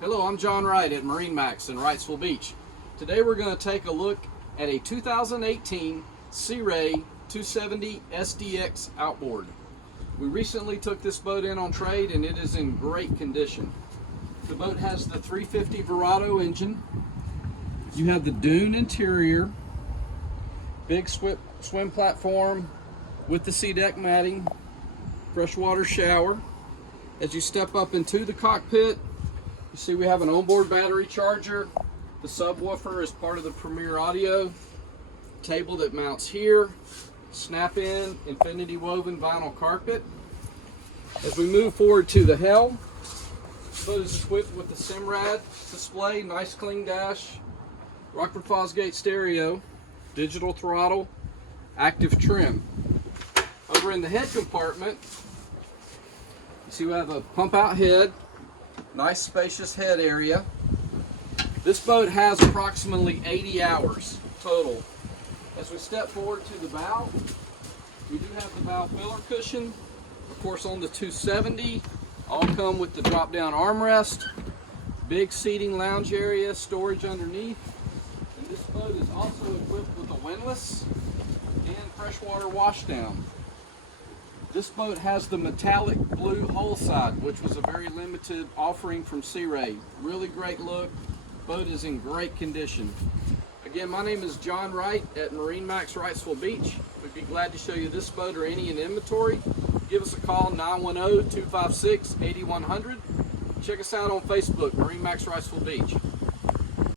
Hello, I'm John Wright at MarineMax in Wrightsville Beach. Today we're going to take a look at a 2018 Sea Ray 270 SDX Outboard. We recently took this boat in on trade and it is in great condition. The boat has the 350 Verado engine. You have the dune interior, big swim platform with the sea deck matting, freshwater shower. As you step up into the cockpit, you see we have an onboard battery charger. The subwoofer is part of the Premier Audio. Table that mounts here. Snap-in, infinity woven vinyl carpet. As we move forward to the helm, the boat is equipped with the Simrad display, nice clean dash, Rockford Fosgate stereo, digital throttle, active trim. Over in the head compartment, you see we have a pump out head, nice spacious head area. This boat has approximately 80 hours total. As we step forward to the bow, we do have the bow filler cushion. Of course, on the 270, all come with the drop down armrest, big seating lounge area, storage underneath. And this boat is also equipped with a windlass and freshwater washdown. This boat has the metallic blue hull side, which was a very limited offering from Sea Ray. Really great look. Boat is in great condition. Again, my name is John Wright at MarineMax Wrightsville Beach. We'd be glad to show you this boat or any in inventory. Give us a call, 910-256-8100. Check us out on Facebook, MarineMax Wrightsville Beach.